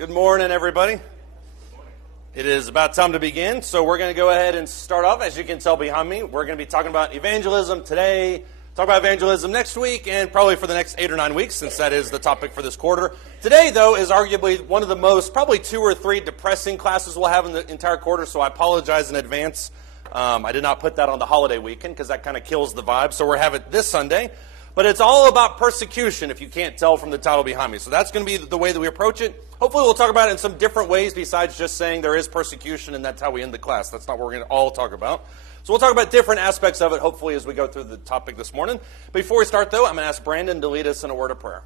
Good morning, everybody. It is about time to begin, so we're going to go ahead and start off. As you can tell behind me, we're going to be talking about evangelism today, talk about evangelism next week, and probably for the next 8 or 9 weeks, since that is the topic for this quarter. Today, though, is arguably one of the most, probably 2 or 3 depressing classes we'll have in the entire quarter, so I apologize in advance. I did not put that on the holiday weekend because that kind of kills the vibe, so we're having it this Sunday. But it's all about persecution, if you can't tell from the title behind me. So that's going to be the way that we approach it. Hopefully we'll talk about it in some different ways besides just saying there is persecution and that's how we end the class. That's not what we're going to all talk about. So we'll talk about different aspects of it, hopefully, as we go through the topic this morning. Before we start, though, I'm going to ask Brandon to lead us in a word of prayer.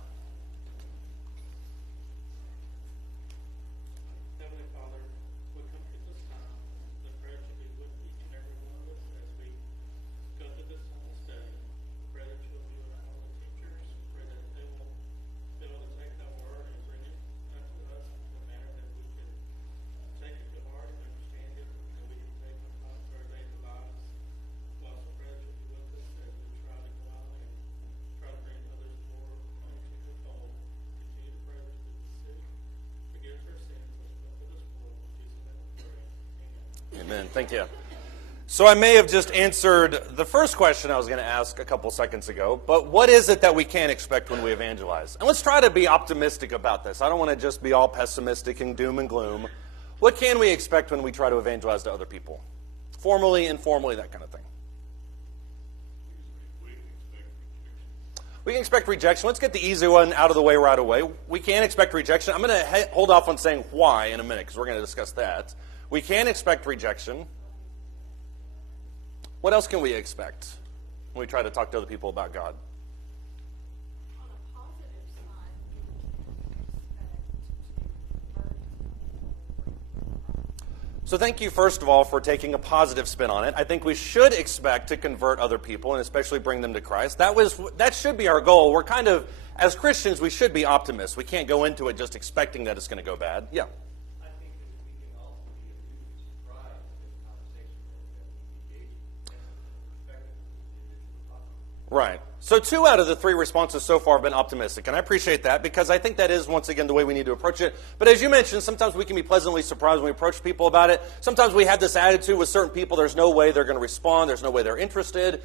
Amen. Thank you. So I may have just answered the first question I was going to ask a couple seconds ago, but what is it that we can expect when we evangelize? And let's try to be optimistic about this. I don't want to just be all pessimistic and doom and gloom. What can we expect when we try to evangelize to other people? Formally, informally, that kind of thing. We can expect rejection. Let's get the easy one out of the way right away. We can expect rejection. I'm going to hold off on saying why in a minute because we're going to discuss that. We can expect rejection. What else can we expect when we try to talk to other people about God? On a positive side, So thank you, first of all, for taking a positive spin on it. I think we should expect to convert other people and especially bring them to Christ. That should be our goal. We're kind of, as Christians, we should be optimists. We can't go into it just expecting that it's going to go bad. Yeah. Right. So 2 out of the 3 responses so far have been optimistic, and I appreciate that because I think that is, once again, the way we need to approach it. But as you mentioned, sometimes we can be pleasantly surprised when we approach people about it. Sometimes we have this attitude with certain people, there's no way they're going to respond, there's no way they're interested.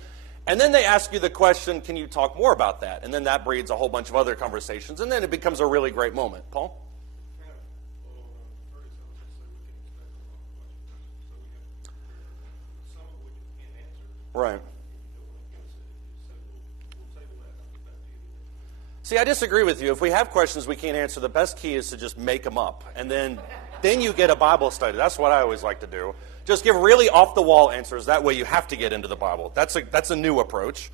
And then they ask you the question, can you talk more about that? And then that breeds a whole bunch of other conversations, and then it becomes a really great moment. Paul? Right. See, I disagree with you. If we have questions we can't answer, the best key is to just make them up. And then you get a Bible study. That's what I always like to do. Just give really off-the-wall answers. That way you have to get into the Bible. That's a new approach.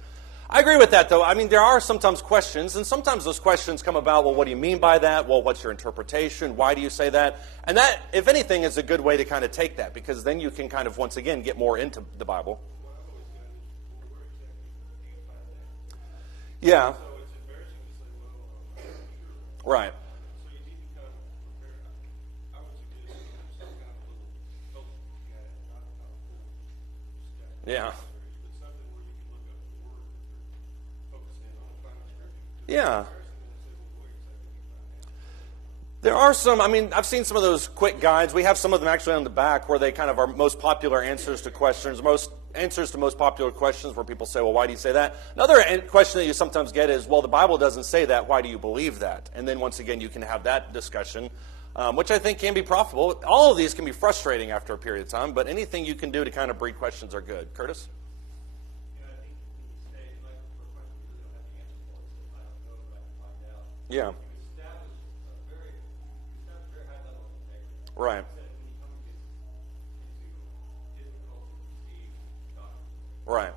I agree with that, though. I mean, there are sometimes questions, and sometimes those questions come about, well, what do you mean by that? Well, what's your interpretation? Why do you say that? And that, if anything, is a good way to kind of take that, because then you can kind of, once again, get more into the Bible. Yeah. Right. Yeah. Yeah. There are some, I mean, I've seen some of those quick guides. We have some of them actually on the back where they kind of are most popular answers to questions, most answers to most popular questions where people say, well, why do you say that? Another question that you sometimes get is, well, the Bible doesn't say that. Why do you believe that? And then once again, you can have that discussion, which I think can be profitable. All of these can be frustrating after a period of time, but anything you can do to kind of breed questions are good. Curtis? Yeah. Right. Right.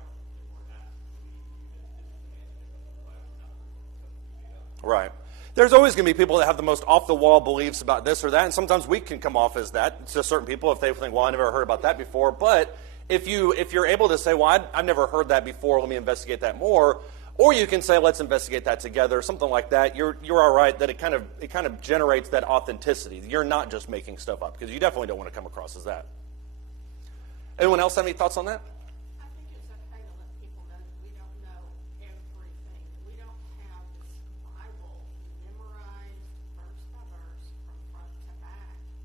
Right. There's always going to be people that have the most off-the-wall beliefs about this or that, and sometimes we can come off as that to certain people if they think, well, I never heard about that before. But if you're able to say, well, I've never heard that before, let me investigate that more, or you can say, let's investigate that together, something like that, you're all right, that it kind of generates that authenticity. You're not just making stuff up, because you definitely don't want to come across as that. Anyone else have any thoughts on that? I think it's okay to let people know that we don't know everything. We don't have this Bible memorized verse by verse from front to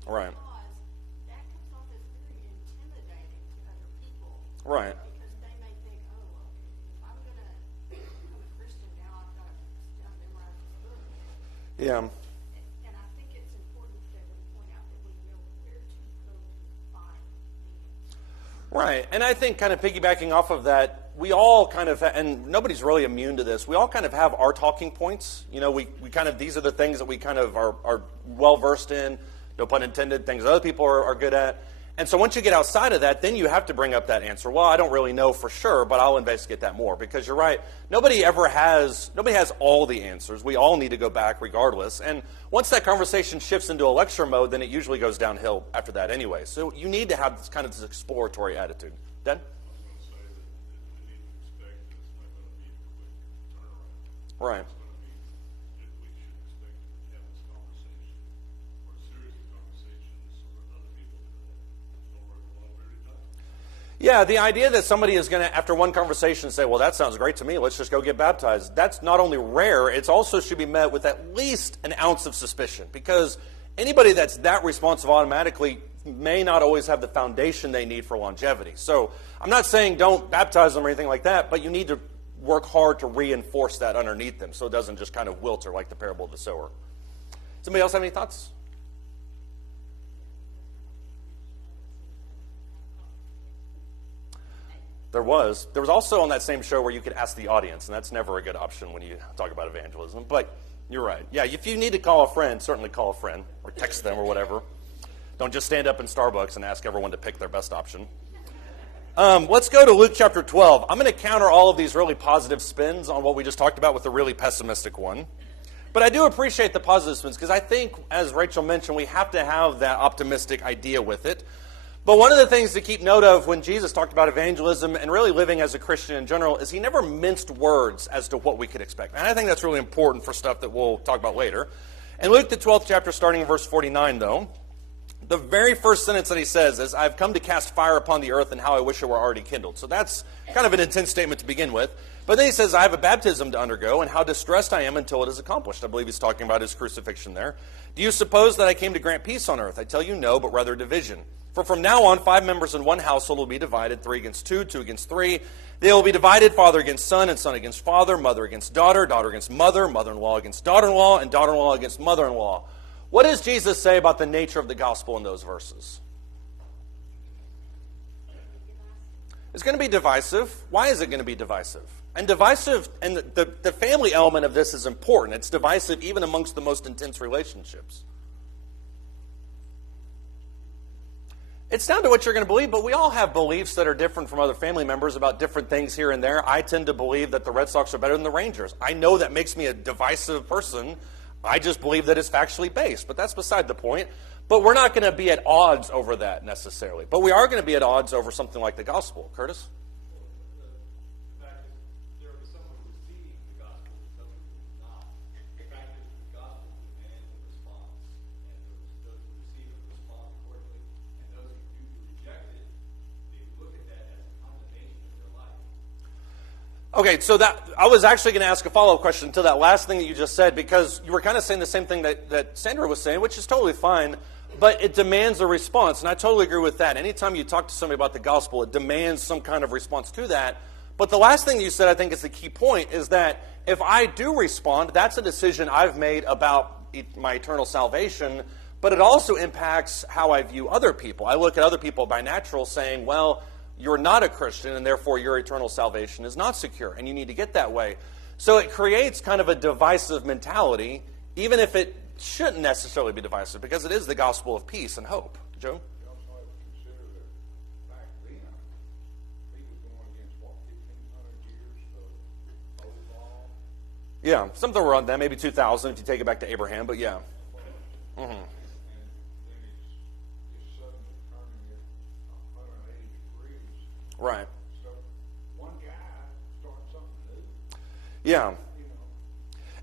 Right. Because that comes off as very intimidating to other people. Right. Because they may think, oh, well, if I'm going to become a Christian now, I've got to memorize this book. Yeah. And I think it's important that we point out that we know where to go to find the answer. Right. And I think kind of piggybacking off of that, we all kind of, and nobody's really immune to this, we all kind of have our talking points. You know, we kind of, these are the things that we kind of are well versed in, no pun intended, things other people are good at. And so once you get outside of that, then you have to bring up that answer. Well, I don't really know for sure, but I'll investigate that more. Because you're right, nobody has all the answers. We all need to go back regardless. And once that conversation shifts into a lecture mode, then it usually goes downhill after that anyway. So you need to have this kind of this exploratory attitude. Den? Right. Yeah, the idea that somebody is going to, after one conversation, say, well, that sounds great to me, let's just go get baptized, that's not only rare, it also should be met with at least an ounce of suspicion. Because anybody that's that responsive automatically may not always have the foundation they need for longevity. So I'm not saying don't baptize them or anything like that, but you need to work hard to reinforce that underneath them so it doesn't just kind of wilter like the parable of the sower. Somebody else have any thoughts? There was also on that same show where you could ask the audience, and that's never a good option when you talk about evangelism. But you're right. Yeah, if you need to call a friend, certainly call a friend or text them or whatever. Don't just stand up in Starbucks and ask everyone to pick their best option. Let's go to Luke chapter 12. I'm going to counter all of these really positive spins on what we just talked about with a really pessimistic one. But I do appreciate the positive spins because I think, as Rachel mentioned, we have to have that optimistic idea with it. But one of the things to keep note of when Jesus talked about evangelism and really living as a Christian in general is he never minced words as to what we could expect. And I think that's really important for stuff that we'll talk about later. In Luke, the 12th chapter, starting in verse 49, though, the very first sentence that he says is, I've come to cast fire upon the earth and how I wish it were already kindled. So that's kind of an intense statement to begin with. But then he says, I have a baptism to undergo and how distressed I am until it is accomplished. I believe he's talking about his crucifixion there. Do you suppose that I came to grant peace on earth? I tell you no, but rather division. For from now on, 5 members in one household will be divided, 3 against 2, 2 against 3. They will be divided, father against son, and son against father, mother against daughter, daughter against mother, mother-in-law against daughter-in-law, and daughter-in-law against mother-in-law. What does Jesus say about the nature of the gospel in those verses? It's going to be divisive. Why is it going to be divisive? And divisive, and the family element of this is important. It's divisive even amongst the most intense relationships. It's down to what you're going to believe, but we all have beliefs that are different from other family members about different things here and there. I tend to believe that the Red Sox are better than the Rangers. I know that makes me a divisive person. I just believe that it's factually based, but that's beside the point. But we're not going to be at odds over that necessarily. But we are going to be at odds over something like the gospel. Curtis? The fact is, there will be someone who receives the gospel, someone who does not. The fact is, the gospel demands a response, and those who receive it respond accordingly. And those who do reject it, they look at that as a condemnation of their life. Okay, so that I was actually going to ask a follow-up question to that last thing that you just said, because you were kind of saying the same thing that Sandra was saying, which is totally fine, but it demands a response, and I totally agree with that. Anytime you talk to somebody about the gospel, it demands some kind of response to that. But the last thing you said, I think, is the key point, is that if I do respond, that's a decision I've made about my eternal salvation, but it also impacts how I view other people. I look at other people by natural saying, well, you're not a Christian, and therefore your eternal salvation is not secure, and you need to get that way. So it creates kind of a divisive mentality, even if it shouldn't necessarily be divisive, because it is the gospel of peace and hope. Joe? You also have to consider that back then, he was going against, 1,500 years of old law? Yeah, something around that, maybe 2,000 if you take it back to Abraham, but yeah. Mm-hmm. And then it's suddenly turning it 180 degrees. Right. So one guy starts something new. Yeah. You know.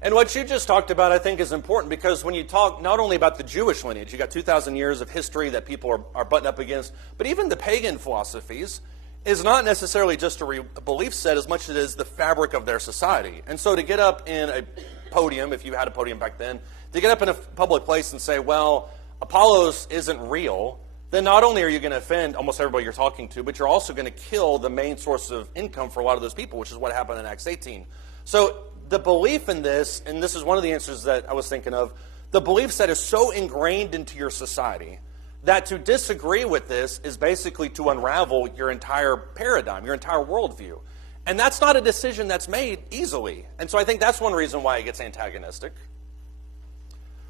And what you just talked about, I think, is important, because when you talk not only about the Jewish lineage, you got 2,000 years of history that people are butting up against, but even the pagan philosophies is not necessarily just a belief set as much as it is the fabric of their society. And so to get up in a podium, if you had a podium back then, to get up in a public place and say, well, Apollos isn't real, then not only are you going to offend almost everybody you're talking to, but you're also going to kill the main source of income for a lot of those people, which is what happened in Acts 18. So the belief in this, and this is one of the answers that I was thinking of, the belief set is so ingrained into your society that to disagree with this is basically to unravel your entire paradigm, your entire worldview. And that's not a decision that's made easily. And so I think that's one reason why it gets antagonistic.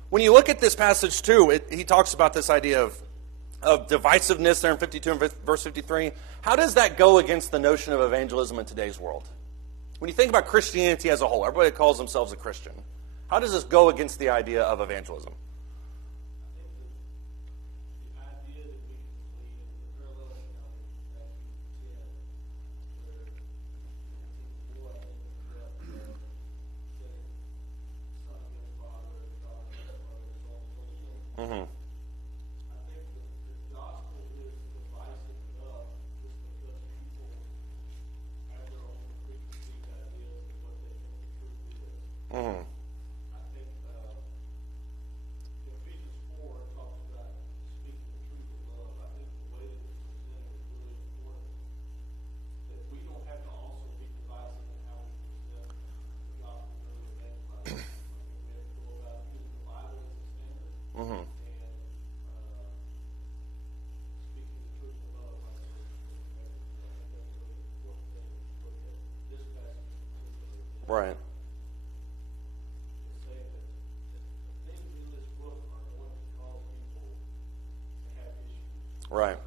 When you look at this passage too, he talks about this idea of divisiveness there in 52 and verse 53. How does that go against the notion of evangelism in today's world? When you think about Christianity as a whole, everybody calls themselves a Christian. How does this go against the idea of evangelism? Mm-hmm. I think the gospel is divisive enough just because people have their own preconceived ideas of what they think the truth is. Mm-hmm. I think Ephesians 4 talks about speaking the truth in love. I think the way that it's presented is really important. That we don't have to also be divisive in how we present the gospel really evangelize. I think we have to go about using the Bible as a standard. Mm-hmm. Right. Right.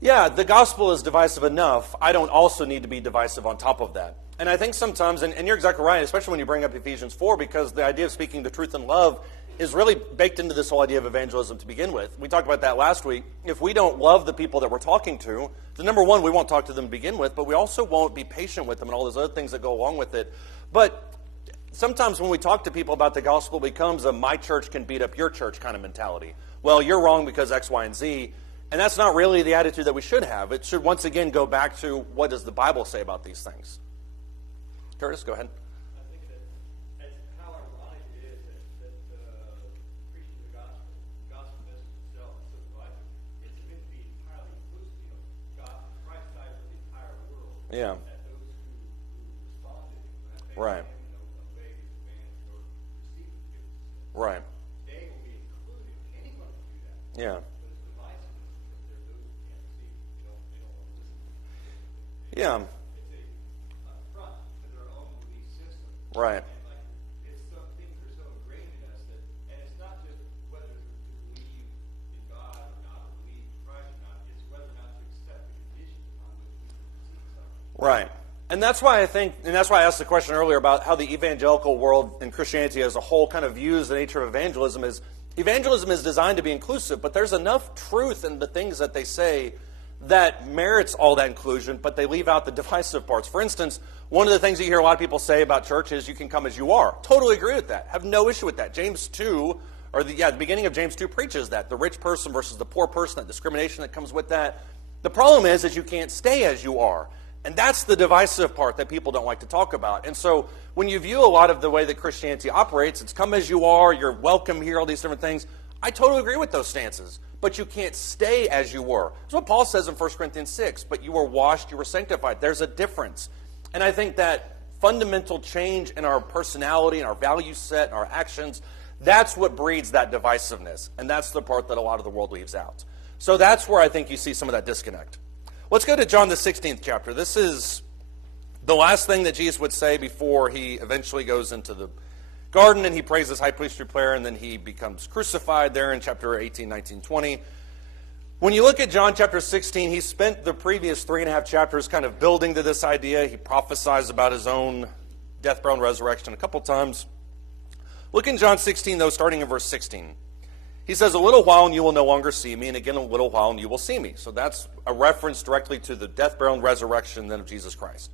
Yeah, the gospel is divisive enough. I don't also need to be divisive on top of that. And I think sometimes, and you're exactly right, especially when you bring up Ephesians 4, because the idea of speaking the truth in love is really baked into this whole idea of evangelism to begin with. We talked about that last week. If we don't love the people that we're talking to, then number one, we won't talk to them to begin with, but we also won't be patient with them and all those other things that go along with it. But sometimes when we talk to people about the gospel, it becomes a my church can beat up your church kind of mentality. Well, you're wrong because X, Y, and Z. And that's not really the attitude that we should have. It should once again go back to what does the Bible say about these things. Curtis, go ahead. I think that how ironic it is that preaching the gospel message itself is so divisive. It's meant to be entirely inclusive. You know, God, Christ died for the entire world. Yeah. And those who respond to Him, Right. obey His commands or receive the gift of sin. Right. They will be included. Anyone can do that. Yeah. But it's divisive because there are those who can't receive. They don't want to listen. Yeah. It's a affront to their own belief system. Right. And like, it's some things are so ingrained in us that, and it's not just whether to believe in God or not, or believe in Christ or not. It's whether or not to accept the conditions upon which we receive something. Right. And that's why I think, and that's why I asked the question earlier about how the evangelical world and Christianity as a whole kind of views the nature of evangelism is designed to be inclusive, but there's enough truth in the things that they say that merits all that inclusion, but they leave out the divisive parts. For instance, one of the things you hear a lot of people say about church is you can come as you are. Totally agree with that. Have no issue with that. James 2, the beginning of James 2 preaches that. The rich person versus the poor person, that discrimination that comes with that. The problem is you can't stay as you are. And that's the divisive part that people don't like to talk about. And so when you view a lot of the way that Christianity operates, it's come as you are, you're welcome here, all these different things. I totally agree with those stances. But you can't stay as you were. That's what Paul says in 1 Corinthians 6. But you were washed, you were sanctified. There's a difference. And I think that fundamental change in our personality and our value set and our actions, that's what breeds that divisiveness. And that's the part that a lot of the world leaves out. So that's where I think you see some of that disconnect. Let's go to John the 16th chapter. This is the last thing that Jesus would say before he eventually goes into the garden and he prays his high priestly prayer, and then he becomes crucified there in chapter 18, 19, 20. When you look at John chapter 16, he spent the previous 3.5 chapters kind of building to this idea. He prophesies about his own death, burial, and resurrection a couple times. Look in John 16, though, starting in verse 16. He says, "A little while and you will no longer see me, and again a little while and you will see me." So that's a reference directly to the death, burial, and resurrection then of Jesus Christ.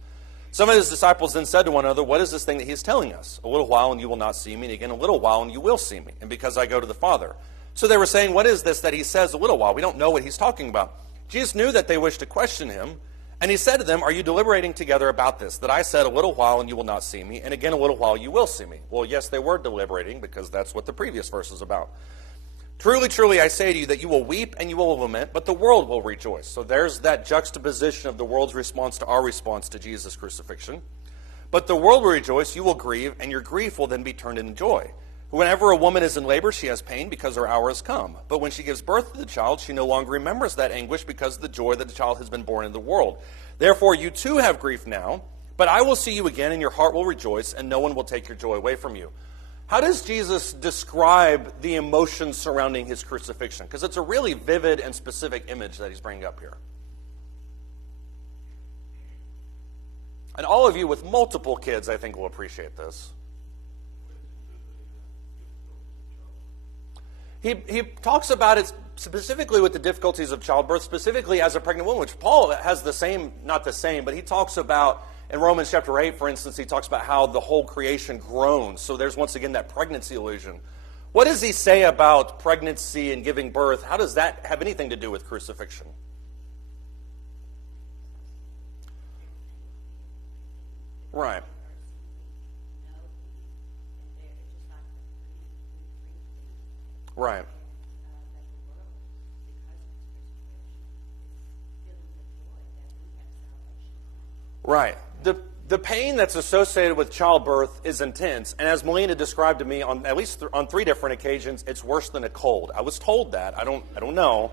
Some of his disciples then said to one another, "What is this thing that he is telling us? A little while and you will not see me, and again a little while and you will see me, and because I go to the Father." So they were saying, "What is this that he says a little while?" We don't know what he's talking about. Jesus knew that they wished to question him, And he said to them, are you deliberating together about this, that I said a little while and you will not see me, and again a little while you will see me? Well, yes, they were deliberating, because that's what the previous verse is about. Truly, truly, I say to you that you will weep and you will lament, but the world will rejoice. So there's that juxtaposition of the world's response to our response to Jesus' crucifixion. But the world will rejoice, you will grieve, and your grief will then be turned into joy. Whenever a woman is in labor, she has pain because her hour has come. But when she gives birth to the child, she no longer remembers that anguish because of the joy that the child has been born into the world. Therefore, you too have grief now, but I will see you again, and your heart will rejoice, and no one will take your joy away from you. How does Jesus describe the emotions surrounding his crucifixion? Because it's a really vivid and specific image that he's bringing up here. And all of you with multiple kids, I think, will appreciate this. He talks about it specifically with the difficulties of childbirth, specifically as a pregnant woman, which Paul has the same, not the same, but he talks about, in Romans chapter 8, for instance, he talks about how the whole creation groans. So there's once again that pregnancy illusion. What does he say about pregnancy and giving birth? How does that have anything to do with crucifixion? Right. Right. Right. The pain that's associated with childbirth is intense, and as Melina described to me on at least on 3 different occasions, it's worse than a cold. I was told that. I don't know,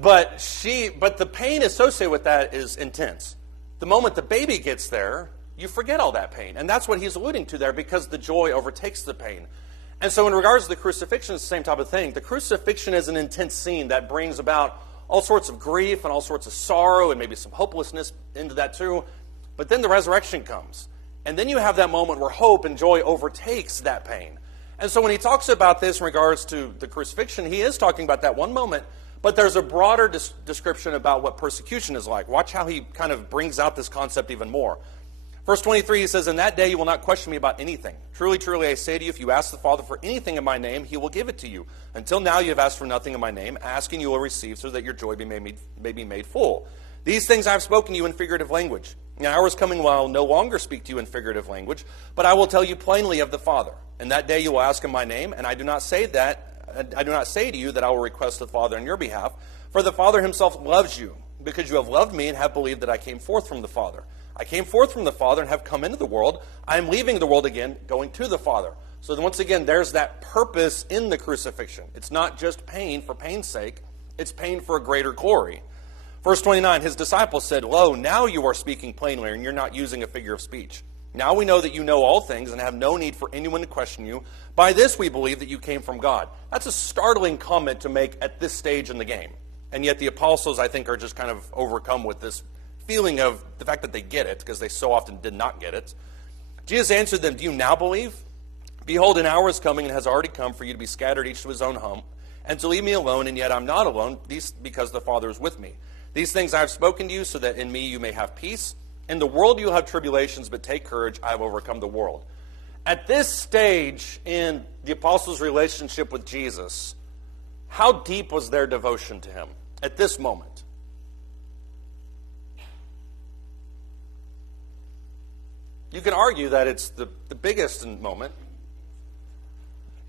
but the pain associated with that is intense. The moment the baby gets there, you forget all that pain, and that's what he's alluding to there, because the joy overtakes the pain. And so in regards to the crucifixion, it's the same type of thing. The crucifixion is an intense scene that brings about all sorts of grief and all sorts of sorrow and maybe some hopelessness into that too. But then the resurrection comes. And then you have that moment where hope and joy overtakes that pain. And so when he talks about this in regards to the crucifixion, he is talking about that one moment, but there's a broader description about what persecution is like. Watch how he kind of brings out this concept even more. Verse 23, he says, in that day you will not question me about anything. Truly, truly, I say to you, if you ask the Father for anything in my name, he will give it to you. Until now you have asked for nothing in my name. Asking you will receive, so that your joy may be made full. These things I have spoken to you in figurative language. An hour is coming when I will no longer speak to you in figurative language, but I will tell you plainly of the Father. In that day you will ask in my name, and I do not say to you that I will request the Father on your behalf, for the Father himself loves you, because you have loved me and have believed that I came forth from the Father. I came forth from the Father and have come into the world. I am leaving the world again, going to the Father. So then once again, there's that purpose in the crucifixion. It's not just pain for pain's sake. It's pain for a greater glory. Verse 29, his disciples said, lo, now you are speaking plainly, and you're not using a figure of speech. Now we know that you know all things and have no need for anyone to question you. By this we believe that you came from God. That's a startling comment to make at this stage in the game. And yet the apostles, I think, are just kind of overcome with this feeling of the fact that they get it, because they so often did not get it. Jesus answered them, do you now believe? Behold, an hour is coming and has already come for you to be scattered each to his own home, and to leave me alone, and yet I'm not alone, because the Father is with me. These things I have spoken to you, so that in me you may have peace. In the world you will have tribulations, but take courage, I have overcome the world. At this stage in the apostles' relationship with Jesus, how deep was their devotion to him at this moment? You can argue that it's the biggest moment.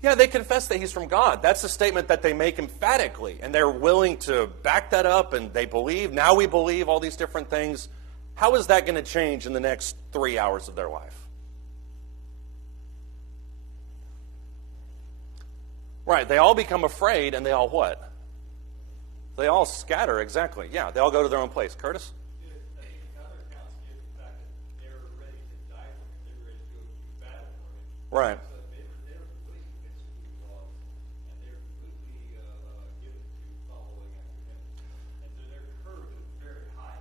Yeah, they confess that he's from God. That's a statement that they make emphatically, and they're willing to back that up, and they believe. Now we believe all these different things. How is that going to change in the next 3 hours of their life? Right, they all become afraid, and they all what? They all scatter, exactly. Yeah, they all go to their own place. Curtis? Right. So they're completely convinced of who he was, and they're completely given to following after him. And so their curve is very high.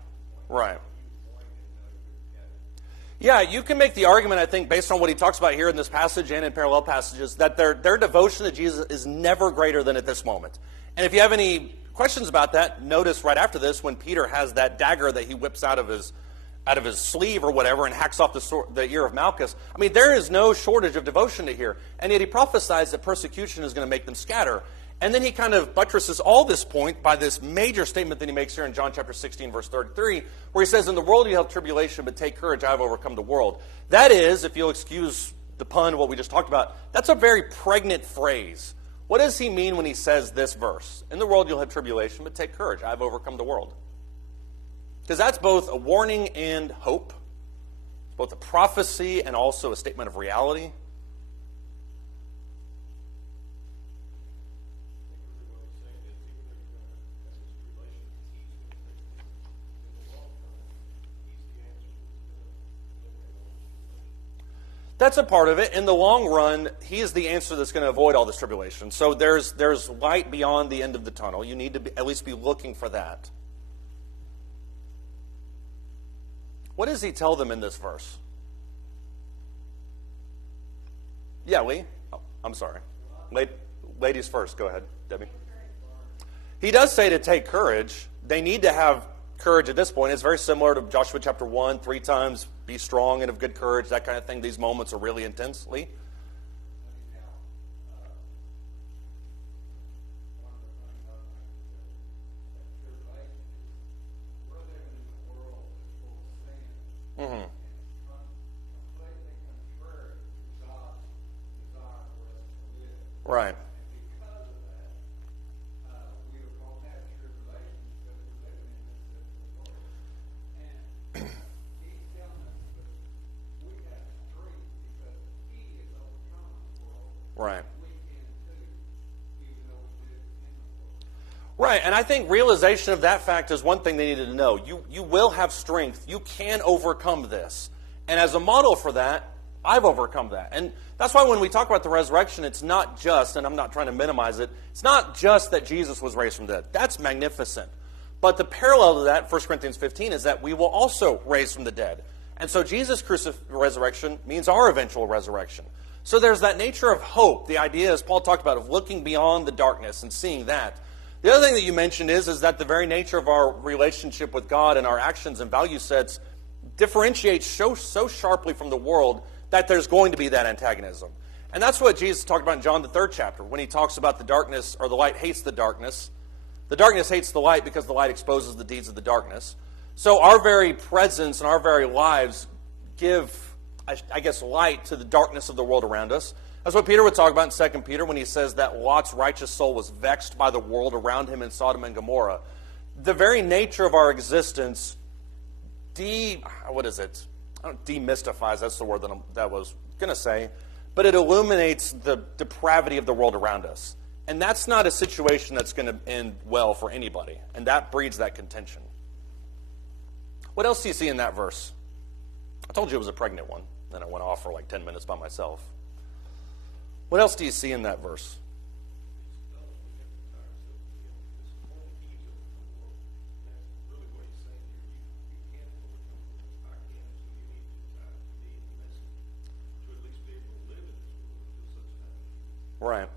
Right. He was born and Yeah, you can make the argument, I think, based on what he talks about here in this passage and in parallel passages, that their devotion to Jesus is never greater than at this moment. And if you have any questions about that, notice right after this when Peter has that dagger that he whips out of his sleeve or whatever and hacks off the ear of Malchus. I mean, there is no shortage of devotion to here. And yet he prophesies that persecution is going to make them scatter. And then he kind of buttresses all this point by this major statement that he makes here in John chapter 16, verse 33, where he says, in the world you have tribulation, but take courage, I have overcome the world. That is, if you'll excuse the pun, what we just talked about, that's a very pregnant phrase. What does he mean when he says this verse? In the world you'll have tribulation, but take courage, I have overcome the world. Because that's both a warning and hope. It's both a prophecy and also a statement of reality. That's a part of it. In the long run, he is the answer that's going to avoid all this tribulation. So there's light beyond the end of the tunnel. You need to at least be looking for that. What does he tell them in this verse? Yeah, Lee? Oh, I'm sorry. Ladies first. Go ahead, Debbie. He does say to take courage. They need to have courage at this point. It's very similar to Joshua chapter 1, 3 times, be strong and of good courage, that kind of thing. These moments are really intensely. Mm-hmm. Right. Right. Right, and I think realization of that fact is one thing they needed to know. You will have strength. You can overcome this. And as a model for that, I've overcome that. And that's why when we talk about the resurrection, it's not just, and I'm not trying to minimize it, it's not just that Jesus was raised from the dead. That's magnificent. But the parallel to that, 1 Corinthians 15, is that we will also raise from the dead. And so Jesus' resurrection means our eventual resurrection. So there's that nature of hope. The idea, as Paul talked about, of looking beyond the darkness and seeing that. The other thing that you mentioned is that the very nature of our relationship with God and our actions and value sets differentiates so sharply from the world that there's going to be that antagonism. And that's what Jesus talked about in John the 3rd chapter, when he talks about the darkness, or the light hates the darkness. The darkness hates the light because the light exposes the deeds of the darkness. So our very presence and our very lives give, I guess, light to the darkness of the world around us. That's what Peter would talk about in 2 Peter when he says that Lot's righteous soul was vexed by the world around him in Sodom and Gomorrah. The very nature of our existence demystifies, that's the word that I was going to say, but it illuminates the depravity of the world around us. And that's not a situation that's going to end well for anybody. And that breeds that contention. What else do you see in that verse? I told you it was a pregnant one. Then I went off for like 10 minutes by myself. What else do you see in that verse? Right.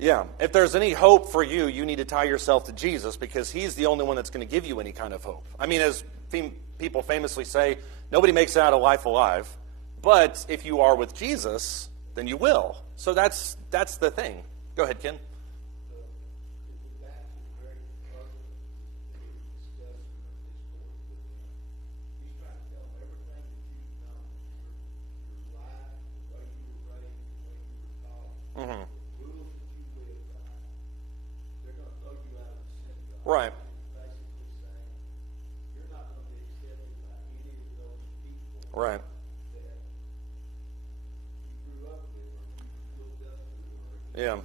Yeah. If there's any hope for you, you need to tie yourself to Jesus because he's the only one that's going to give you any kind of hope. I mean, as people famously say, nobody makes it out of life alive. But if you are with Jesus, then you will. So that's the thing. Go ahead, Ken. Mm-hmm. Right. Right. Yeah.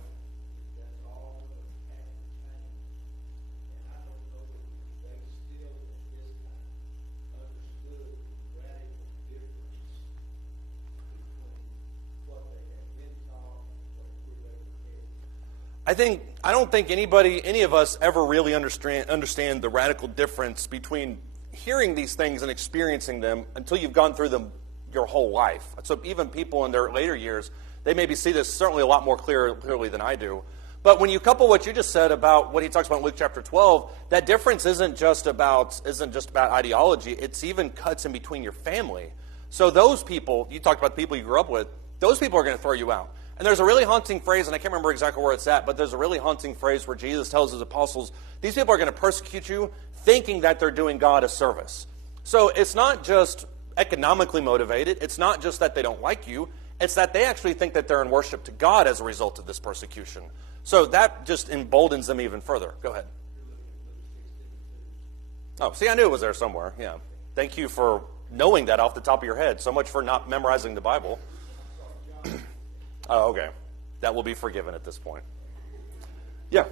I don't think any of us ever really understand the radical difference between hearing these things and experiencing them until you've gone through them your whole life. So even people in their later years, they maybe see this certainly a lot more clearly than I do. But when you couple what you just said about what he talks about in Luke chapter 12, that difference isn't just about ideology. It's even cuts in between your family. So those people, you talked about the people you grew up with, those people are going to throw you out. And there's a really haunting phrase, and I can't remember exactly where it's at, but there's a really haunting phrase where Jesus tells his apostles, these people are going to persecute you thinking that they're doing God a service. So it's not just economically motivated. It's not just that they don't like you. It's that they actually think that they're in worship to God as a result of this persecution. So that just emboldens them even further. Go ahead. Oh, see, I knew it was there somewhere. Yeah. Thank you for knowing that off the top of your head. So much for not memorizing the Bible. Oh, okay. That will be forgiven at this point. Yeah.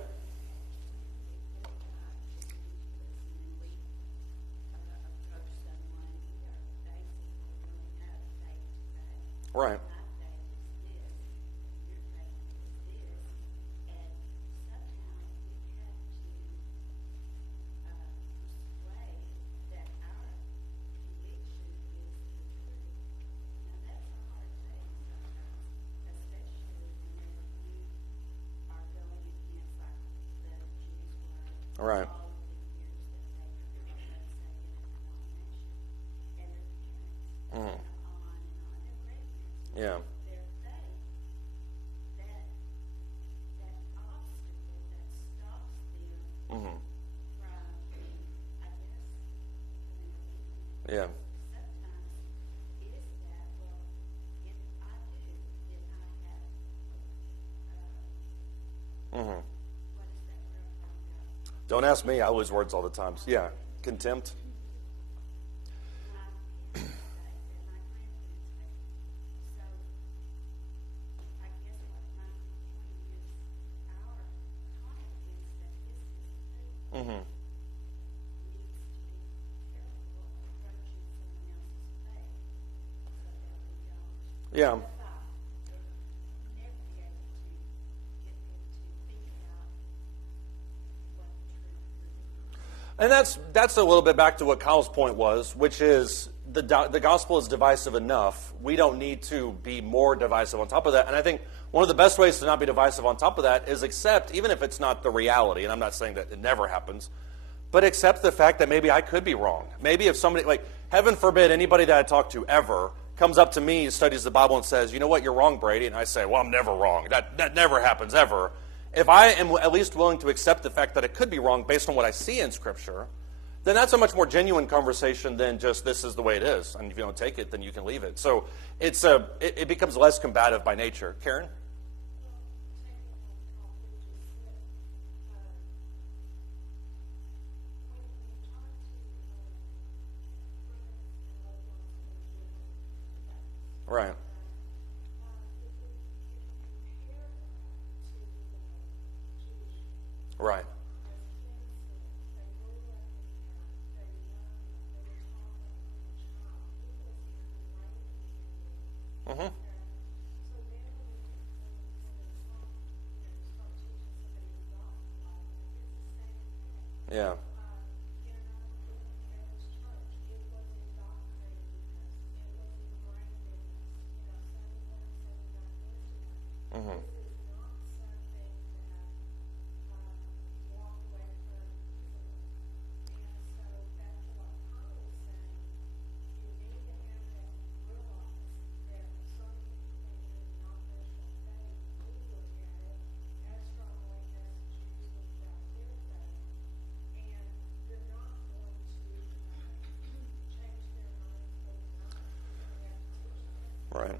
Right. Right. Mm. Yeah. Mm-hmm. Yeah. Mm-hmm. Don't ask me. I lose words all the time. Yeah. Contempt. Mm-hmm. Yeah. And that's a little bit back to what Kyle's point was, which is the gospel is divisive enough. We don't need to be more divisive on top of that. And I think one of the best ways to not be divisive on top of that is accept, even if it's not the reality, and I'm not saying that it never happens, but accept the fact that maybe I could be wrong. Maybe if somebody, like, heaven forbid, anybody that I talk to ever comes up to me, studies the Bible, and says, you know what, you're wrong, Brady. And I say, well, I'm never wrong. That never happens, ever. If I am at least willing to accept the fact that it could be wrong based on what I see in Scripture, then that's a much more genuine conversation than just this is the way it is. And if you don't take it, then you can leave it. So it becomes less combative by nature. Karen? Right. Right. Mm-hmm. Yeah. Mm-hmm. Right.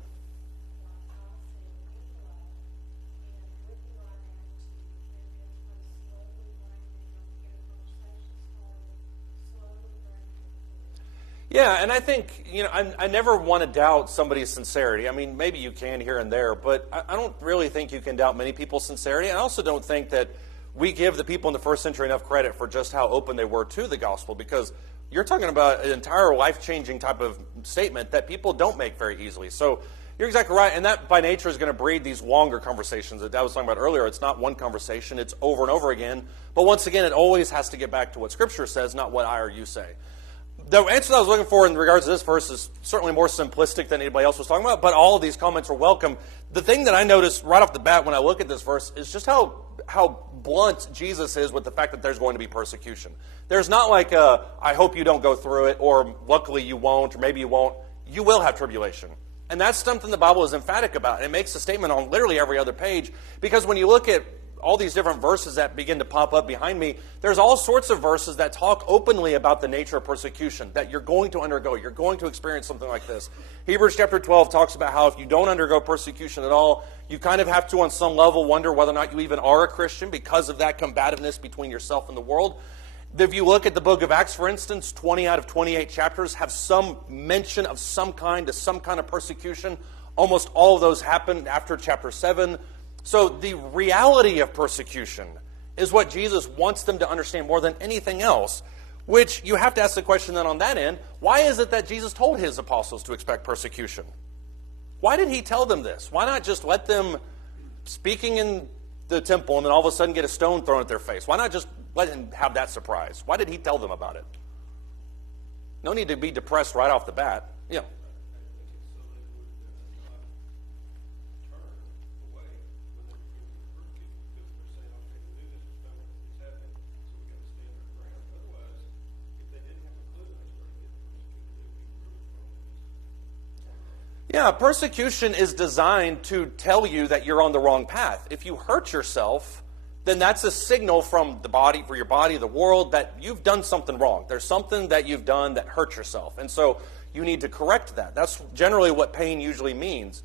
Yeah, and I think, I never want to doubt somebody's sincerity. I mean, maybe you can here and there, but I don't really think you can doubt many people's sincerity. I also don't think that we give the people in the first century enough credit for just how open they were to the gospel, because you're talking about an entire life-changing type of statement that people don't make very easily. So you're exactly right, and that by nature is going to breed these longer conversations that I was talking about earlier. It's not one conversation, it's over and over again. But once again, it always has to get back to what Scripture says, not what I or you say. The answer that I was looking for in regards to this verse is certainly more simplistic than anybody else was talking about, but all of these comments are welcome. The thing that I noticed right off the bat when I look at this verse is just how blunt Jesus is with the fact that there's going to be persecution. There's not like I hope you don't go through it, or luckily you won't, or maybe you won't. You will have tribulation. And that's something the Bible is emphatic about. It makes a statement on literally every other page, because when you look at all these different verses that begin to pop up behind me, there's all sorts of verses that talk openly about the nature of persecution, that you're going to undergo. You're going to experience something like this. Hebrews chapter 12 talks about how if you don't undergo persecution at all, you kind of have to, on some level, wonder whether or not you even are a Christian because of that combativeness between yourself and the world. If you look at the book of Acts, for instance, 20 out of 28 chapters have some mention of some kind of persecution. Almost all of those happen after chapter 7. So the reality of persecution is what Jesus wants them to understand more than anything else, which you have to ask the question then on that end, why is it that Jesus told his apostles to expect persecution? Why did he tell them this? Why not just let them speaking in the temple and then all of a sudden get a stone thrown at their face? Why not just let him have that surprise? Why did he tell them about it? No need to be depressed right off the bat. Yeah. Yeah, persecution is designed to tell you that you're on the wrong path. If you hurt yourself, then that's a signal from the body, for your body, the world, that you've done something wrong. There's something that you've done that hurt yourself. And so you need to correct that. That's generally what pain usually means.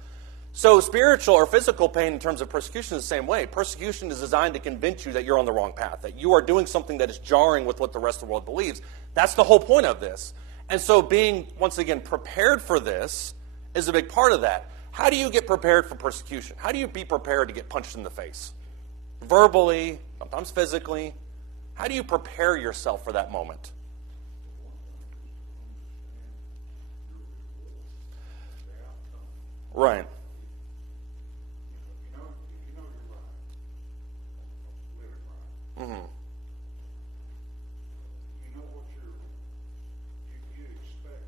So spiritual or physical pain in terms of persecution is the same way. Persecution is designed to convince you that you're on the wrong path, that you are doing something that is jarring with what the rest of the world believes. That's the whole point of this. And so being, once again, prepared for this is a big part of that. How do you get prepared for persecution? How do you be prepared to get punched in the face? Verbally, sometimes physically. How do you prepare yourself for that moment? Right. You know you're right. Living right. Mm-hmm. You know what you expect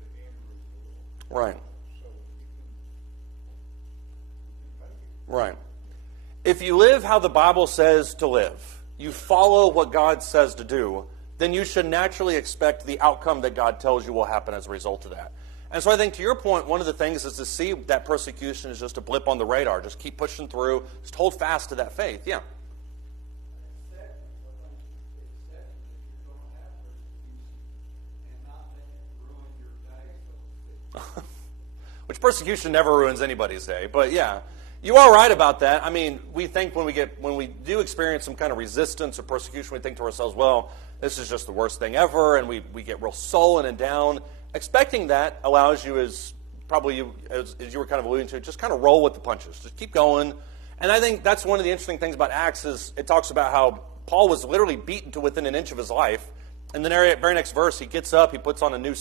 the end result. Right. So you can make it. Right. If you live how the Bible says to live, you follow what God says to do, then you should naturally expect the outcome that God tells you will happen as a result of that. And so I think to your point, one of the things is to see that persecution is just a blip on the radar. Just keep pushing through. Just hold fast to that faith. Yeah. Which persecution never ruins anybody's day. But yeah, you are right about that. I mean, we think when we do experience some kind of resistance or persecution, we think to ourselves, well, this is just the worst thing ever, and we get real sullen and down. Expecting that allows you, as you were kind of alluding to, just kind of roll with the punches. Just keep going. And I think that's one of the interesting things about Acts is it talks about how Paul was literally beaten to within an inch of his life. And the very next verse, he gets up, he puts on a new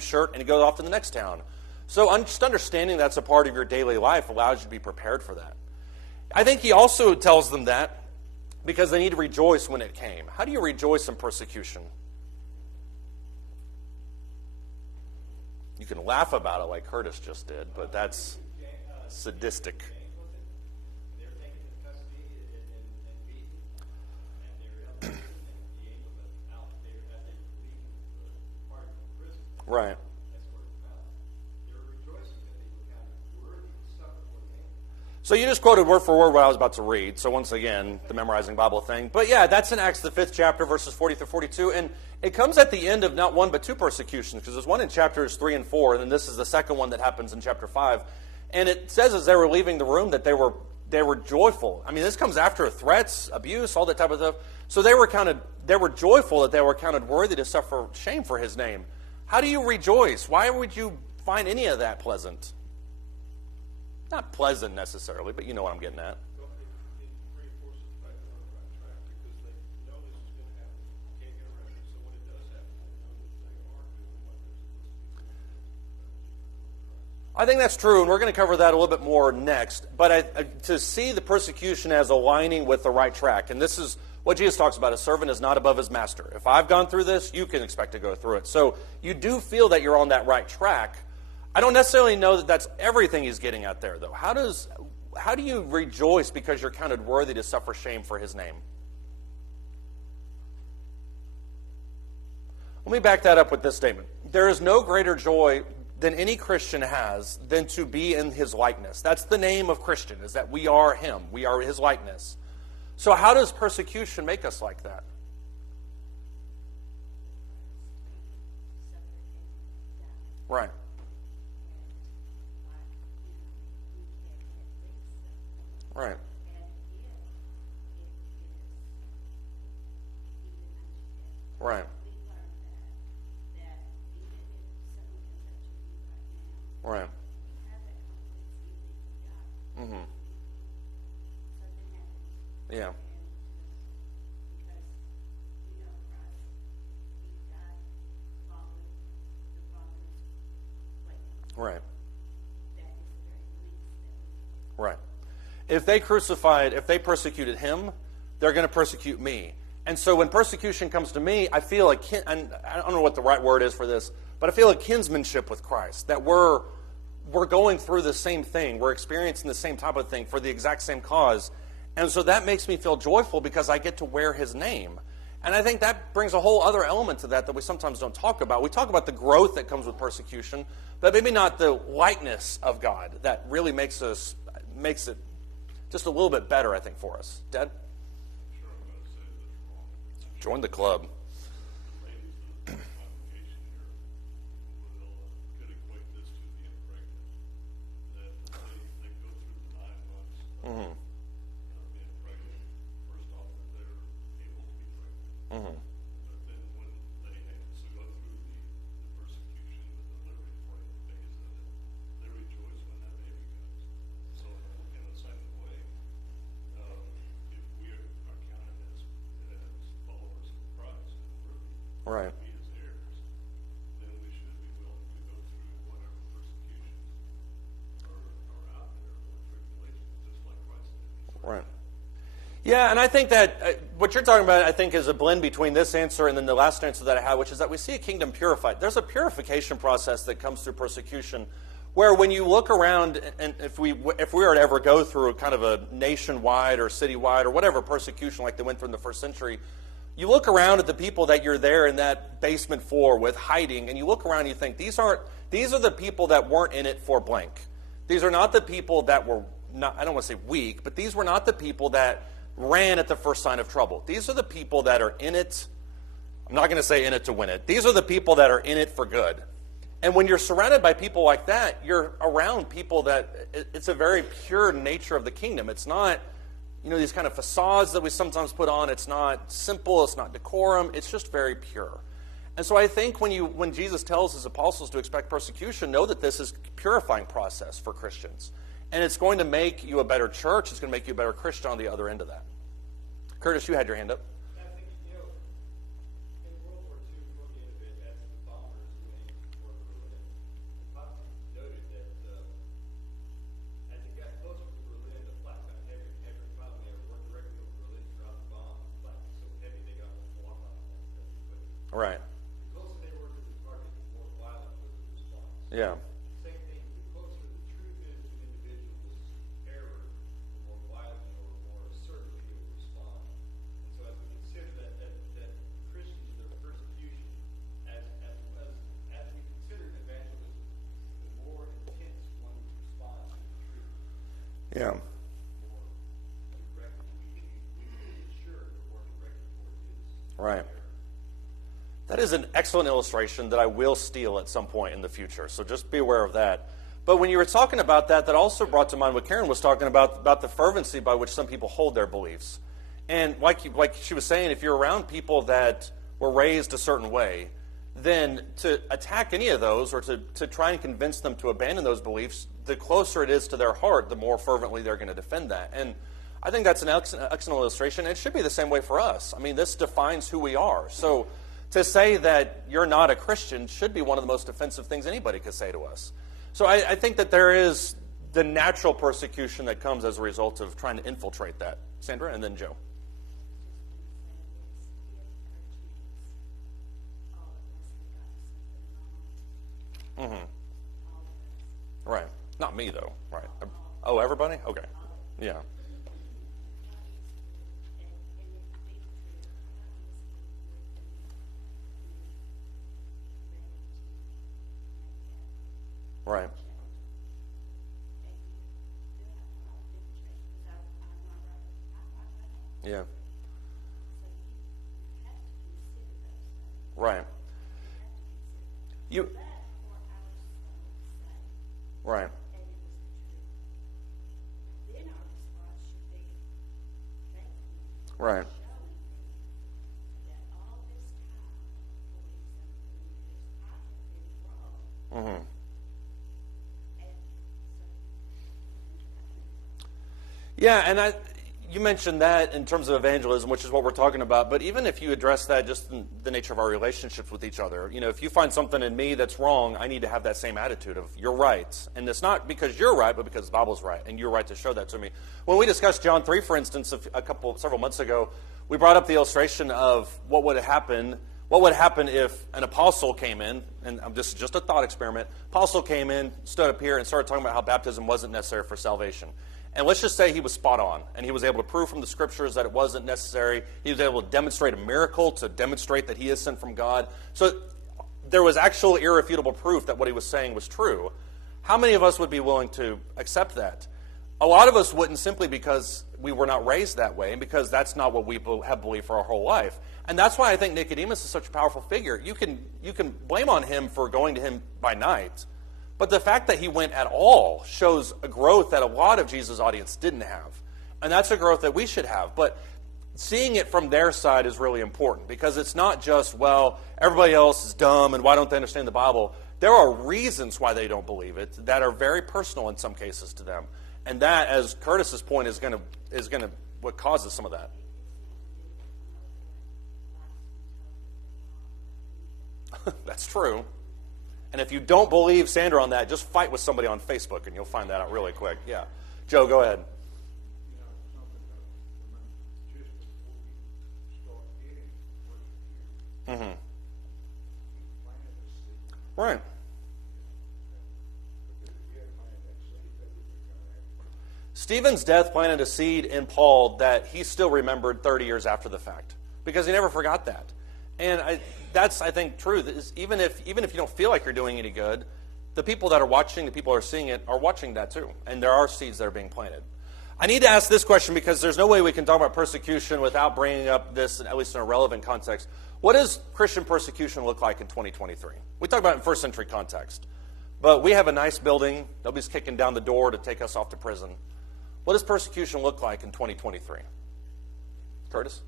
shirt, and he goes off to the next town. So just understanding that's a part of your daily life allows you to be prepared for that. I think he also tells them that because they need to rejoice when it came. How do you rejoice in persecution? You can laugh about it like Curtis just did, but that's sadistic. Right. So you just quoted word for word what I was about to read. So once again, the memorizing Bible thing. But yeah, that's in Acts the 5th chapter, verses 40 through 42. And it comes at the end of not one but two persecutions, because there's one in chapters 3 and 4, and then this is the second one that happens in chapter 5. And it says as they were leaving the room that they were joyful. I mean, this comes after threats, abuse, all that type of stuff. So they were joyful that they were counted worthy to suffer shame for his name. How do you rejoice? Why would you find any of that pleasant? Not pleasant necessarily, but you know what I'm getting at. I think that's true, and we're going to cover that a little bit more next. But to see the persecution as aligning with the right track, and this is what Jesus talks about, a servant is not above his master. If I've gone through this, you can expect to go through it. So you do feel that you're on that right track. I don't necessarily know that that's everything he's getting at there, though. How do you rejoice because you're counted worthy to suffer shame for his name? Let me back that up with this statement. There is no greater joy than any Christian has than to be in his likeness. That's the name of Christian, is that we are him. We are his likeness. So how does persecution make us like that? Right. Right. Right. Right. Mm-hmm. Yeah. Right. Right. If they persecuted him, they're going to persecute me. And so when persecution comes to me, I feel like, and I don't know what the right word is for this, but I feel a kinsmanship with Christ, that we're going through the same thing. We're experiencing the same type of thing for the exact same cause. And so that makes me feel joyful because I get to wear his name. And I think that brings a whole other element to that we sometimes don't talk about. We talk about the growth that comes with persecution, but maybe not the likeness of God that really makes it just a little bit better, I think, for us. Dad? Join the club. Mm-hmm. Mm-hmm. But then when they have to go through the persecution, the delivery phase of it, they rejoice when that baby comes. So in the same way, if we are counted as followers of Christ and worthy Right. to be his heirs, then we should be willing to go through whatever persecutions are out there or tribulations, just like Christ did. Right. Yeah, and I think that what you're talking about, I think, is a blend between this answer and then the last answer that I had, which is that we see a kingdom purified. There's a purification process that comes through persecution, where when you look around, and if we were to ever go through kind of a nationwide or citywide or whatever persecution like they went through in the first century, you look around at the people that you're there in that basement floor with hiding, and you look around and you think, these are the people that weren't in it for blank. These are not the people that were not, I don't want to say weak, but these were not the people that ran at the first sign of trouble. These are the people that are in it. I'm not going to say in it to win it. These are the people that are in it for good. And when you're surrounded by people like that, you're around people that it's a very pure nature of the kingdom. It's not, these kind of facades that we sometimes put on. It's not simple. It's not decorum. It's just very pure. And so I think when Jesus tells his apostles to expect persecution, know that this is a purifying process for Christians. And it's going to make you a better church. It's going to make you a better Christian on the other end of that. Curtis, you had your hand up. I think, in World War II, looking at it as the bombers went toward Berlin, Nazi noted that as it got closer to Berlin, the flak got heavier and heavier. Finally, they were directly over Berlin to drop the bomb. The flak was so heavy they got almost walk on it. Right. The closer they were to the target, the more violent was the response. Yeah. Same thing, the closer the truth is to an individual's error, the more violent or more assertive he will respond. And so as we consider that Christians, their persecution, as we consider evangelism, the more intense one responds to the truth, Yeah. the more directed we can be assured the more directed towards his Right. error. That is an excellent illustration that I will steal at some point in the future. So just be aware of that. But when you were talking about that, that also brought to mind what Karen was talking about the fervency by which some people hold their beliefs. And like she was saying, if you're around people that were raised a certain way, then to attack any of those or to try and convince them to abandon those beliefs, the closer it is to their heart, the more fervently they're going to defend that. And I think that's an excellent illustration. And it should be the same way for us. I mean, this defines who we are. So to say that you're not a Christian should be one of the most offensive things anybody could say to us. So I think that there is the natural persecution that comes as a result of trying to infiltrate that. Sandra, and then Joe. Mm-hmm. Right. Not me, though. Right. Oh, everybody? Okay. Yeah. Yeah. So you have to consider those things. Right. You. But for our soul's sake, Right. and it was the truth. Then our response should be, thank you for Right. showing me that all this time I have been wrong. Mm-hmm. And Yeah, and you mentioned that in terms of evangelism, which is what we're talking about. But even if you address that just in the nature of our relationships with each other, if you find something in me that's wrong, I need to have that same attitude of you're right. And it's not because you're right, but because the Bible's right, and you're right to show that to me. When we discussed John 3, for instance, several months ago, we brought up the illustration of what would happen if an apostle came in, and this is just a thought experiment. Apostle came in, stood up here, and started talking about how baptism wasn't necessary for salvation. And let's just say he was spot on, and he was able to prove from the scriptures that it wasn't necessary. He was able to demonstrate a miracle to demonstrate that he is sent from God. So there was actual irrefutable proof that what he was saying was true. How many of us would be willing to accept that? A lot of us wouldn't, simply because we were not raised that way, and because that's not what we have believed for our whole life. And that's why I think Nicodemus is such a powerful figure. You can blame on him for going to him by night, but the fact that he went at all shows a growth that a lot of Jesus' audience didn't have. And that's a growth that we should have. But seeing it from their side is really important, because it's not just, well, everybody else is dumb and why don't they understand the Bible? There are reasons why they don't believe it that are very personal in some cases to them. And that, as Curtis's point, is going to what causes some of that. That's true. And if you don't believe Sandra on that, just fight with somebody on Facebook and you'll find that out really quick. Yeah. Joe, go ahead. Mm-hmm. Right. Stephen's death planted a seed in Paul that he still remembered 30 years after the fact, because he never forgot that. And that's, I think, true. Is even if you don't feel like you're doing any good, the people that are watching, the people that are seeing it, are watching that too. And there are seeds that are being planted. I need to ask this question, because there's no way we can talk about persecution without bringing up this, at least in a relevant context. What does Christian persecution look like in 2023? We talk about it in first century context. But we have a nice building. Nobody's kicking down the door to take us off to prison. What does persecution look like in 2023? Curtis?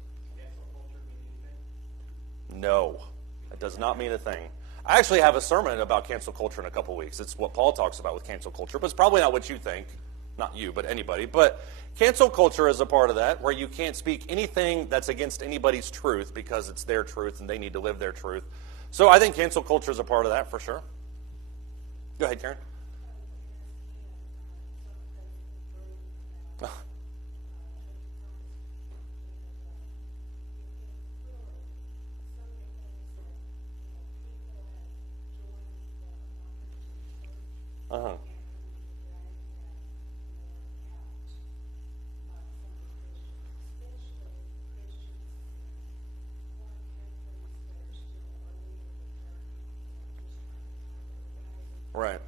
No, that does not mean a thing. I actually have a sermon about cancel culture in a couple weeks. It's what Paul talks about with cancel culture, but it's probably not what you think. Not you, but anybody. But cancel culture is a part of that, where you can't speak anything that's against anybody's truth because it's their truth and they need to live their truth. So I think cancel culture is a part of that for sure. Go ahead, Karen. Uh-huh. Right.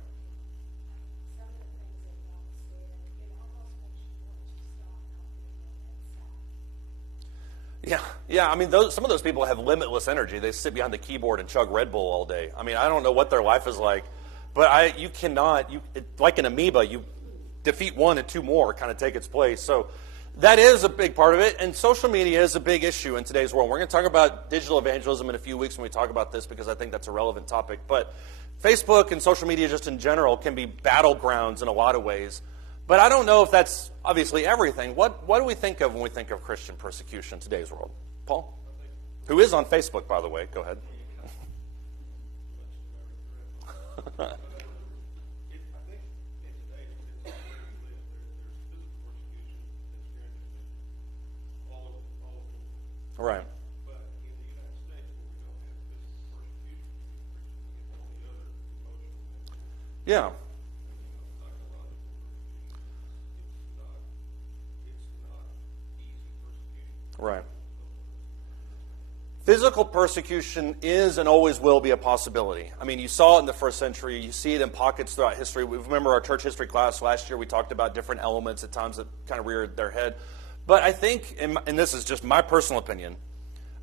Yeah. I mean, some of those people have limitless energy. They sit behind the keyboard and chug Red Bull all day. I mean, I don't know what their life is like, but you cannot. Like an amoeba, you defeat one and two more kind of take its place. So that is a big part of it, and social media is a big issue in today's world. We're going to talk about digital evangelism in a few weeks when we talk about this, because I think that's a relevant topic. But Facebook and social media just in general can be battlegrounds in a lot of ways. But I don't know if that's obviously everything. What do we think of when we think of Christian persecution in today's world? Paul? Who is on Facebook, by the way. Go ahead. Right. But in the United States, where we don't have physical persecution, we get all the other emotional and Yeah. psychological persecution. It's not easy persecution. Right. Physical persecution is and always will be a possibility. I mean, you saw it in the first century. You see it in pockets throughout history. We remember our church history class last year. We talked about different elements at times that kind of reared their head. But I think, and this is just my personal opinion,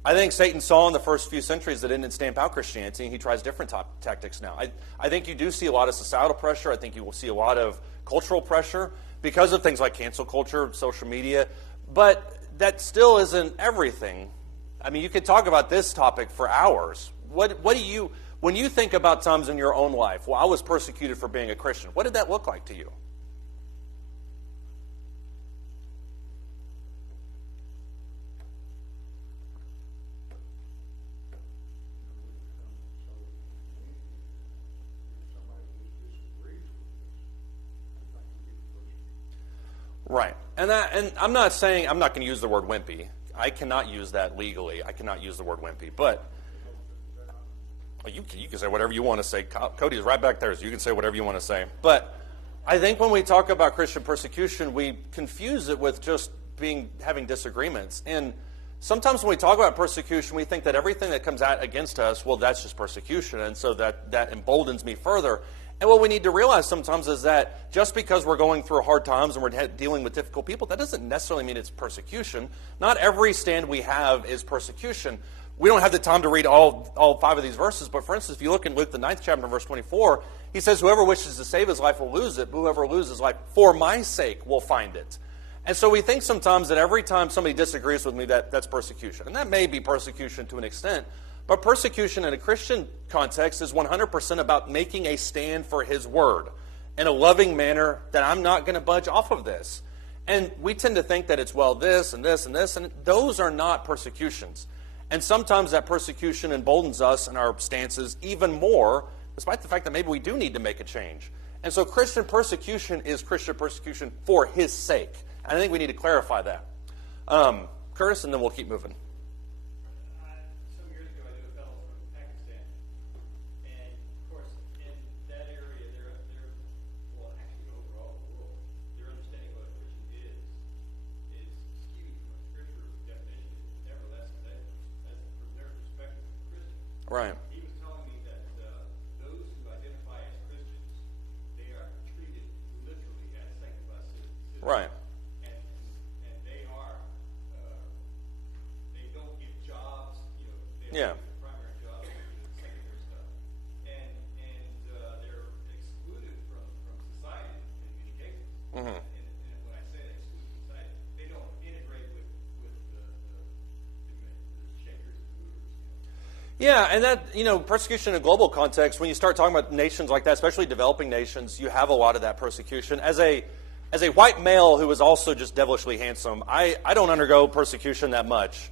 I think Satan saw in the first few centuries that it didn't stamp out Christianity, and he tries different tactics now. I think you do see a lot of societal pressure. I think you will see a lot of cultural pressure because of things like cancel culture, social media. But that still isn't everything. I mean, you could talk about this topic for hours. What do you, when you think about times in your own life, well, I was persecuted for being a Christian, what did that look like to you? Right. And I'm not saying, I'm not going to use the word wimpy. I cannot use that legally. I cannot use the word wimpy. But well, you can say whatever you want to say. Cody is right back there, so you can say whatever you want to say. But I think when we talk about Christian persecution, we confuse it with just having disagreements. And sometimes when we talk about persecution, we think that everything that comes out against us, well, that's just persecution. And so that emboldens me further. And what we need to realize sometimes is that just because we're going through hard times and we're dealing with difficult people, that doesn't necessarily mean it's persecution. Not every stand we have is persecution. We don't have the time to read all 5 of these verses, but for instance, if you look in Luke the 9th chapter, verse 24, he says, whoever wishes to save his life will lose it, but whoever loses life for my sake will find it. And so we think sometimes that every time somebody disagrees with me, that's persecution. And that may be persecution to an extent, but persecution in a Christian context is 100% about making a stand for his word in a loving manner that I'm not going to budge off of this. And we tend to think that it's, well, this and this and this, and those are not persecutions. And sometimes that persecution emboldens us in our stances even more, despite the fact that maybe we do need to make a change. And so Christian persecution is Christian persecution for his sake. And I think we need to clarify that. Curtis, and then we'll keep moving. Some years ago, I knew a fellow from Pakistan, and of course, in that area, well, actually overall the world, their understanding of what a Christian is skewed from a scripture definition. Nevertheless, from their perspective, Christian. Right. He was telling me that those who identify as Christians, they are treated literally as sanctified citizens. Right. And they are, they don't get jobs, they Yeah. don't get primary jobs, they get secondary stuff. And they're excluded from society in many cases. Mm-hmm. And when I say excluded from society, they don't integrate with the shakers and movers. Yeah, and that, persecution in a global context, when you start talking about nations like that, especially developing nations, you have a lot of that persecution. As a white male who is also just devilishly handsome, I don't undergo persecution that much.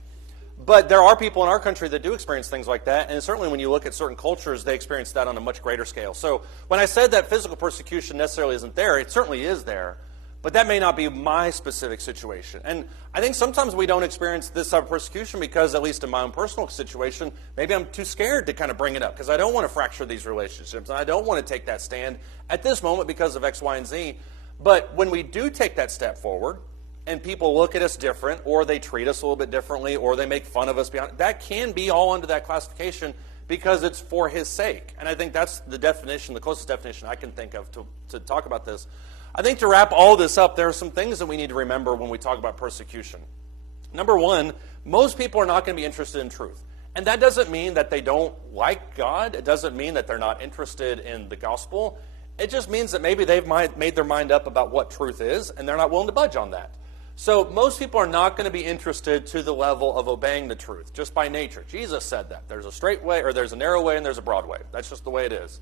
But there are people in our country that do experience things like that, and certainly when you look at certain cultures, they experience that on a much greater scale. So when I said that physical persecution necessarily isn't there, it certainly is there, but that may not be my specific situation. And I think sometimes we don't experience this type of persecution because, at least in my own personal situation, maybe I'm too scared to kind of bring it up because I don't want to fracture these relationships, and I don't want to take that stand at this moment because of X, Y, and Z. But when we do take that step forward, and people look at us different, or they treat us a little bit differently, or they make fun of us beyond, that can be all under that classification because it's for his sake. And I think that's the definition, the closest definition I can think of to talk about this. I think to wrap all this up, there are some things that we need to remember when we talk about persecution. Number one, most people are not going to be interested in truth. And that doesn't mean that they don't like God. It doesn't mean that they're not interested in the gospel. It just means that maybe they've made their mind up about what truth is, and they're not willing to budge on that. So most people are not going to be interested to the level of obeying the truth, just by nature. Jesus said that. There's a straight way, or there's a narrow way, and there's a broad way. That's just the way it is.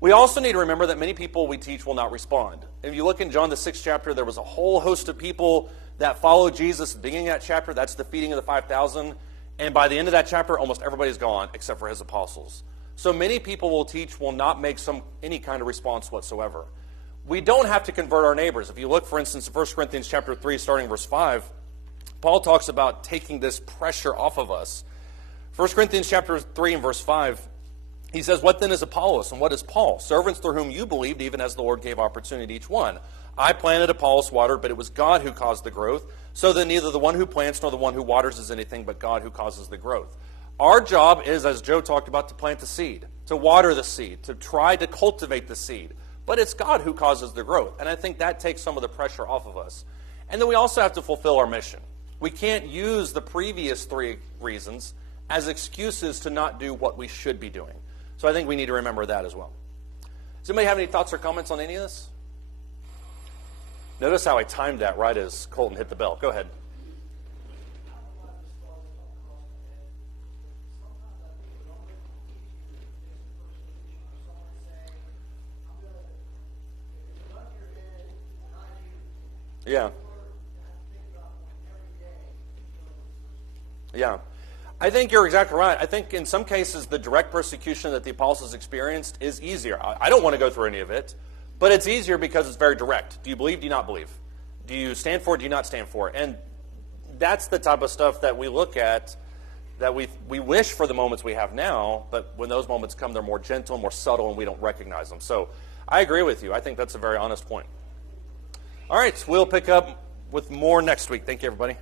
We also need to remember that many people we teach will not respond. If you look in John the 6th chapter, there was a whole host of people that followed Jesus at the beginning of that chapter. That's the feeding of the 5,000. And by the end of that chapter, almost everybody's gone except for his apostles. So many people will teach will not make any kind of response whatsoever. We don't have to convert our neighbors. If you look, for instance, in 1 Corinthians chapter 3, starting verse 5, Paul talks about taking this pressure off of us. 1 Corinthians chapter 3 and verse 5, he says, "What then is Apollos, and what is Paul? Servants through whom you believed, even as the Lord gave opportunity to each one. I planted, Apollos watered, but it was God who caused the growth. So then neither the one who plants nor the one who waters is anything, but God who causes the growth." Our job is, as Joe talked about, to plant the seed, to water the seed, to try to cultivate the seed. But it's God who causes the growth. And I think that takes some of the pressure off of us. And then we also have to fulfill our mission. We can't use the previous 3 reasons as excuses to not do what we should be doing. So I think we need to remember that as well. Does anybody have any thoughts or comments on any of this? Notice how I timed that right as Colton hit the bell. Go ahead. Yeah. Yeah. I think you're exactly right. I think in some cases the direct persecution that the apostles experienced is easier. I don't want to go through any of it, but it's easier because it's very direct. Do you believe? Do you not believe? Do you stand for it? Do you not stand for it? And that's the type of stuff that we look at, that we wish for the moments we have now, but when those moments come, they're more gentle, more subtle, and we don't recognize them. So I agree with you. I think that's a very honest point. All right, we'll pick up with more next week. Thank you, everybody.